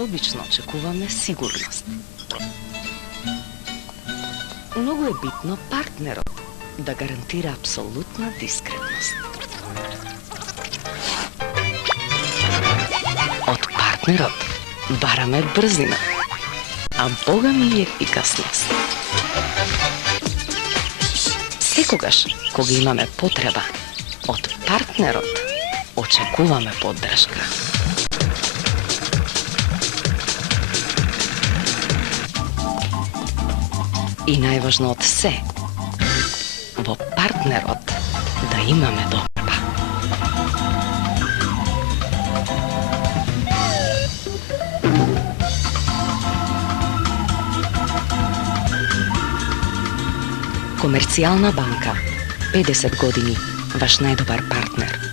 обично очекуваме сигурност. Многу е битно партнерот да гарантира апсолутна дискретност. Од партнерот бараме брзина, а бога ми и ефикасност. Секогаш, кога имаме потреба, од партнерот очекуваме поддршка. И најважно од се, во партнерот да имаме доверба. Комерцијална банка, 50 години, ваш најдобар партнер.